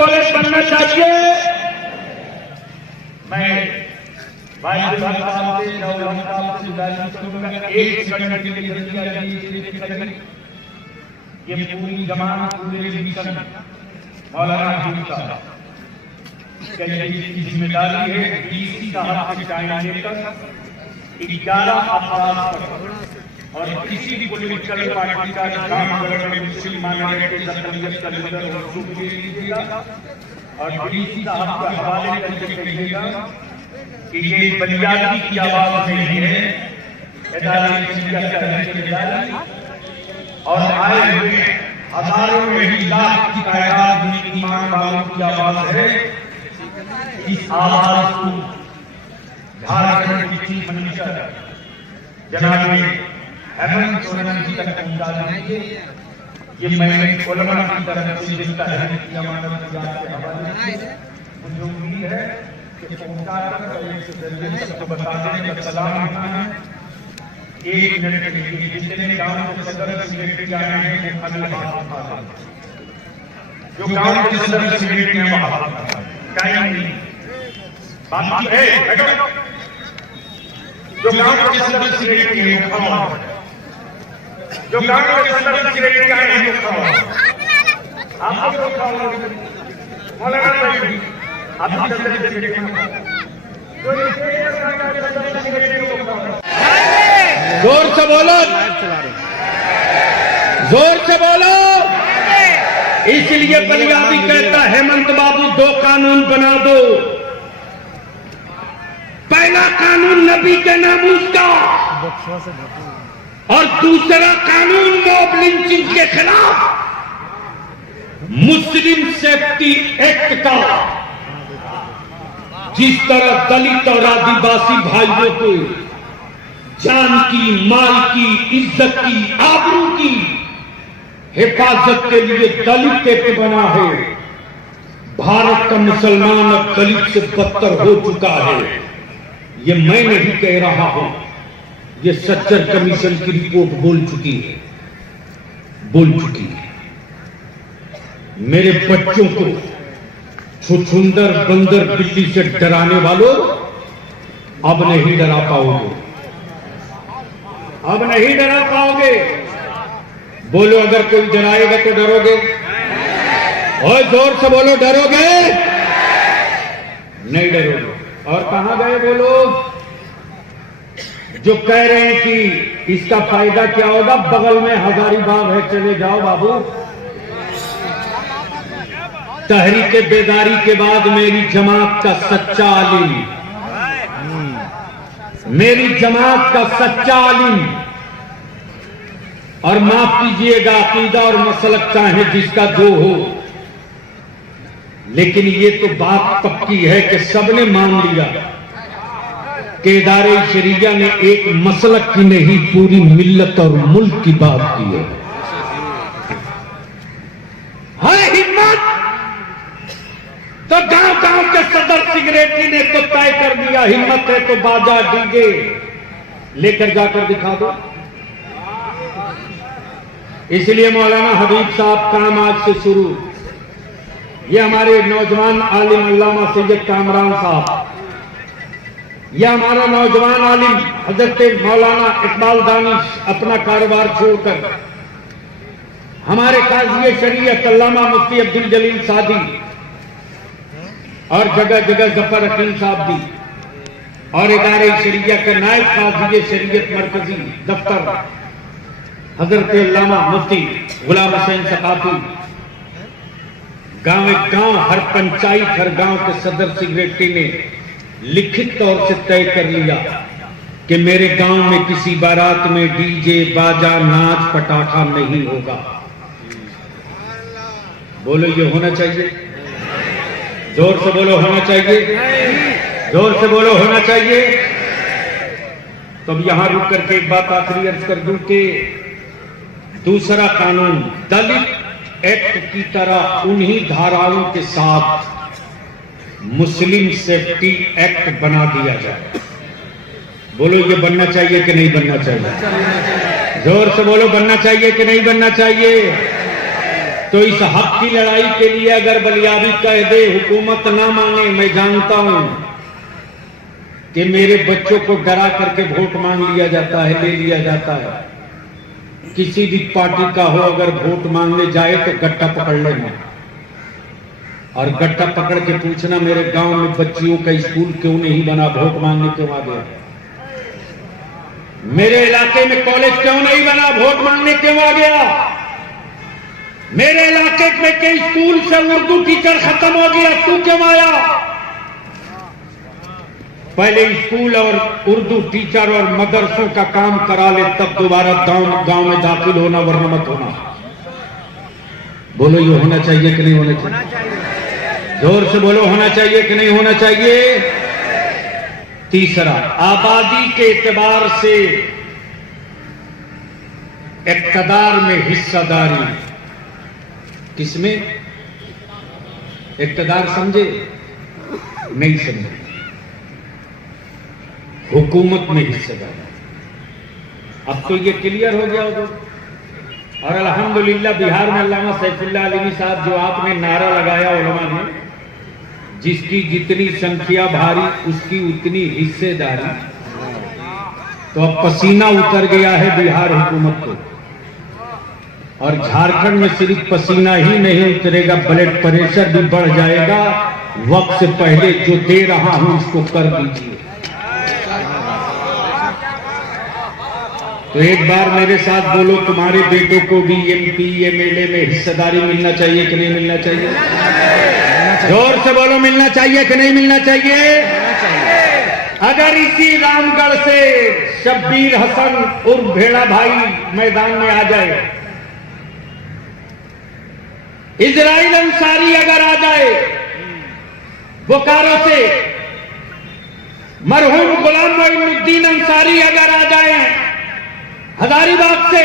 College बनना चाहिए। मैं भाई साहब से गुजारिश करूंगा, एक सेकंड के लिए ये पूरी जमात पूरे मिशन मौलाना हबीब साहब की जिम्मेदारी है। डीसी साहब से टाइम लेकर 11 अफराद और किसी भी पॉलिटिकल पार्टी का काम करने मुस्लिम माइनॉरिटी का लीडर और ग्रुप दे दीजिएगा और डीसी साहब के हवाले करके कहिएगा कि ये पंजाबी की आवाज नहीं है, और आए हुए हजारों में लाख की तादाद में ईमान वालों की आवाज है। इस आवाज को झारखंड की चीफ मिनिस्टर जनाब हेमंत सोरेन जी तक पहुंचा दीजिए। ये मैंने उलमा की तरफ से जिसका है कि अमानत के हवाले से मुझे उम्मीद है कि पहुंचाकर सबको बता देने का सलाम है। 1 मिनट के लिए जितने गांव के सदर सेक्रेटरी आए हैं वो अगले हाथ उठा दें। जो गांव के सदर सेक्रेटरी हैं वहां टाइम नहीं बात है, जो गांव के सदर सेक्रेटरी हैं वो खड़ा हो, जो गांव के सदर सेक्रेटरी आए हैं वो खड़ा हो। आप लोग खड़ा हो, मौलाना भाई आप सदर सेक्रेटरी जो सदर सेक्रेटरी को खड़ा हो। जोर से बोलो, जोर से बोलो। इसलिए पंजाबी कहता हेमंत बाबू 2 कानून बना दो। पहला कानून नबी के नामूस का और दूसरा कानून मॉब लिंचिंग के खिलाफ मुस्लिम सेफ्टी एक्ट का। जिस तरह दलित और आदिवासी भाइयों को जान की, माल की, इज्जत की, आबरू की हिफाजत के लिए दलित एक्ट बना है, भारत का मुसलमान अब दलित से बदतर हो चुका है। ये मैं नहीं कह रहा हूं, ये सच्चर कमीशन की रिपोर्ट बोल चुकी है, बोल चुकी है। मेरे बच्चों को छुछुंदर बंदर बिल्ली से डराने वालों अब नहीं डरा पाओगे, अब नहीं डरा पाओगे। बोलो अगर कोई डराएगा तो डरोगे? और जोर से बोलो, डरोगे? नहीं डरोगे। और कहां गए बोलो जो कह रहे हैं कि इसका फायदा क्या होगा? बगल में हजारीबाग है, चले जाओ बाबू। तहरीक बेदारी के बाद मेरी जमात का सच्चा आलिम, मेरी जमात का सच्चा आलिम, और माफ कीजिएगा अकीदा और मसलक चाहे जिसका जो हो, लेकिन ये तो बात पक्की है कि सबने मान लिया कि इदारे शरिया ने एक मसलक की नहीं पूरी मिल्लत और मुल्क की बात की है। है हिम्मत तो गांव के सदर सेक्रेटरी ने तो तय कर दिया, हिम्मत है तो बाजा डीजे लेकर जाकर दिखा दो। इसलिए मौलाना हबीब साहब काम आज से शुरू। ये हमारे नौजवान आलिम अल्लामा सैयद कामरान साहब, यह हमारा नौजवान आलिम हजरत मौलाना इकबाल दानिश अपना कारोबार छोड़कर हमारे काजी शरीयत अल्लामा मुफ्ती अब्दुल जलील सादी और जगह जगह जफर हकीम साहब भी, और इदारे शरिया का नायब काजी शरीयत मरकजी दफ्तर हजरत अल्लामा मुफ्ती गुलाम हुसैन सकाफी, गांव हर पंचायत हर गांव के सदर सेक्रेटरी ने लिखित तौर से तय कर लिया कि मेरे गांव में किसी बारात में डीजे बाजा नाच पटाखा नहीं होगा। बोलो ये होना चाहिए? जोर से बोलो होना चाहिए, जोर से बोलो होना चाहिए। तो अब यहां रुक करके एक बात आखिरी अर्ज कर दूं कि दूसरा कानून दलित एक्ट की तरह उन्हीं धाराओं के साथ मुस्लिम सेफ्टी एक्ट बना दिया जाए। बोलो ये बनना चाहिए कि नहीं बनना चाहिए? जोर से बोलो बनना चाहिए कि नहीं बनना चाहिए? तो इस हक की लड़ाई के लिए अगर बलियाबी कह दे, हुकूमत ना माने, मैं जानता हूं कि मेरे बच्चों को डरा करके वोट मांग लिया जाता है, ले लिया जाता है। किसी भी पार्टी का हो, अगर वोट मांगने जाए तो गट्टा पकड़ लेना और गट्टा पकड़ के पूछना मेरे गांव में बच्चियों का स्कूल क्यों नहीं बना, वोट मांगने क्यों आ गया? मेरे इलाके में कॉलेज क्यों नहीं बना, वोट मांगने क्यों आ गया? मेरे इलाके में के स्कूल से उर्दू टीचर खत्म हो गया, तू क्यों आया? पहले स्कूल और उर्दू टीचर और मदरसों का काम करा ले, तब दोबारा गांव में दाखिल होना, वरना मत होना। बोलो, ये होना चाहिए कि नहीं होना चाहिए? जोर से बोलो, होना चाहिए कि नहीं होना चाहिए? तीसरा, आबादी के एतबार से इक़्तिदार में हिस्सेदारी। किसमें इक़्तिदार? समझे? नहीं समझे। हुकूमत में हिस्सेदारी। अब तो ये क्लियर हो गया होगा। और अल्हम्दुलिल्लाह बिहार में अल्लामा सैफुल्लाह अलवी साहब जो आपने नारा लगाया उलमा ने, जिसकी जितनी संख्या भारी उसकी उतनी हिस्सेदारी, तो अब पसीना उतर गया है बिहार हुकूमत को। और झारखंड में सिर्फ पसीना ही नहीं उतरेगा, ब्लड प्रेशर भी बढ़ जाएगा। वक्त से पहले जो दे रहा हूं इसको कर दीजिए। तो एक बार मेरे साथ बोलो, तुम्हारे बेटों को भी MP MLA में हिस्सेदारी मिलना चाहिए कि नहीं मिलना चाहिए? जोर से बोलो, मिलना चाहिए कि नहीं मिलना चाहिए? अगर इसी रामगढ़ से शब्बीर हसन उर्फ भेड़ा भाई मैदान में आ जाए, इजराइल अंसारी अगर आ जाए बोकारो से, मरहूम गुलाम मोइनुद्दीन अंसारी अगर आ जाए हजारीबाग से,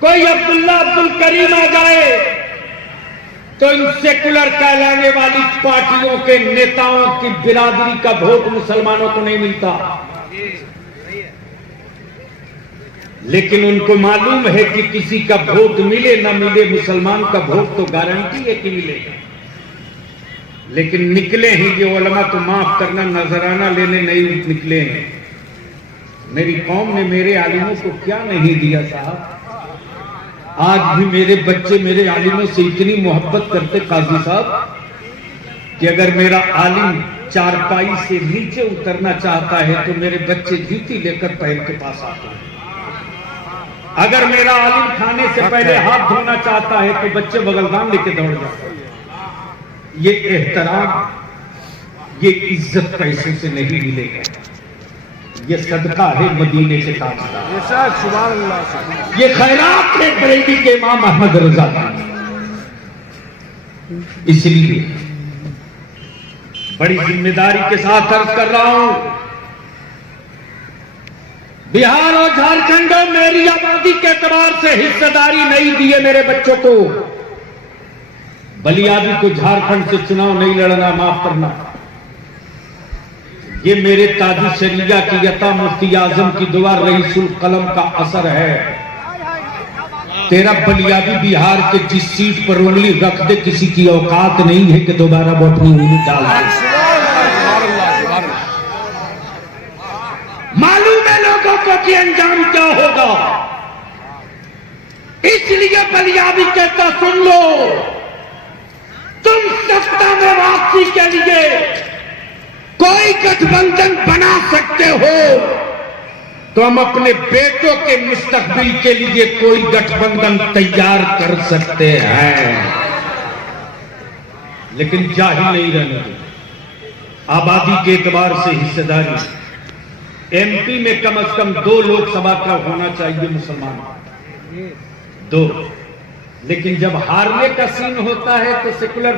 कोई अब्दुल्ला अब्दुल करीम आ जाए, तो इन सेकुलर कहलाने वाली पार्टियों के नेताओं की बिरादरी का वोट मुसलमानों को नहीं मिलता। लेकिन उनको मालूम है कि किसी का वोट मिले ना मिले, मुसलमान का वोट तो गारंटी है कि मिलेगा। लेकिन निकले हैं ये उलमा, तो माफ करना, नजराना लेने नहीं निकले हैं। मेरी कौम ने मेरे आलिमों को क्या नहीं दिया साहब। आज भी मेरे बच्चे मेरे आलिमों से इतनी मोहब्बत करते काजी साहब कि अगर मेरा आलिम चारपाई से नीचे उतरना चाहता है तो मेरे बच्चे जूती लेकर पैर के पास आते हैं। अगर मेरा आलिम खाने से पहले हाथ धोना चाहता है तो बच्चे बगलदान लेके दौड़ जाते हैं। ये एहतराम, ये इज्जत पैसे से नहीं मिलेगा, ये सदका है मदीने के ताजदार, ये खैरात है बरेली के इमाम अहमद रजा का। इसलिए बड़ी जिम्मेदारी के साथ अर्ज कर रहा हूं, बिहार और झारखंड में मेरी आबादी के एतबार से हिस्सेदारी नहीं दी है मेरे बच्चों को। बलियाबी को झारखंड से चुनाव नहीं लड़ना, माफ करना। ये मेरे ताजी शरिया की यता मुफ्ती आजम की दुआ रईसुल कलम का असर है। तेरा बलियाबी बिहार के जिस सीट पर उंगली रख दे, किसी की औकात नहीं है कि दोबारा वो अपनी उंगली डाल दे। मालूम है लोगों को कि अंजाम क्या होगा, इसलिए बलियाबी कहता सुन लो, तुम सत्ता में वापसी के लिए कोई गठबंधन बना सकते हो तो हम अपने बेटों के मुस्तकबिल के लिए कोई गठबंधन तैयार कर सकते हैं, लेकिन जाहिल नहीं रहने दो। आबादी के एतबार से हिस्सेदारी, MP में कम से कम 2 लोकसभा का होना चाहिए मुसलमान, 2। लेकिन जब हारने का सीन होता है तो सेकुलर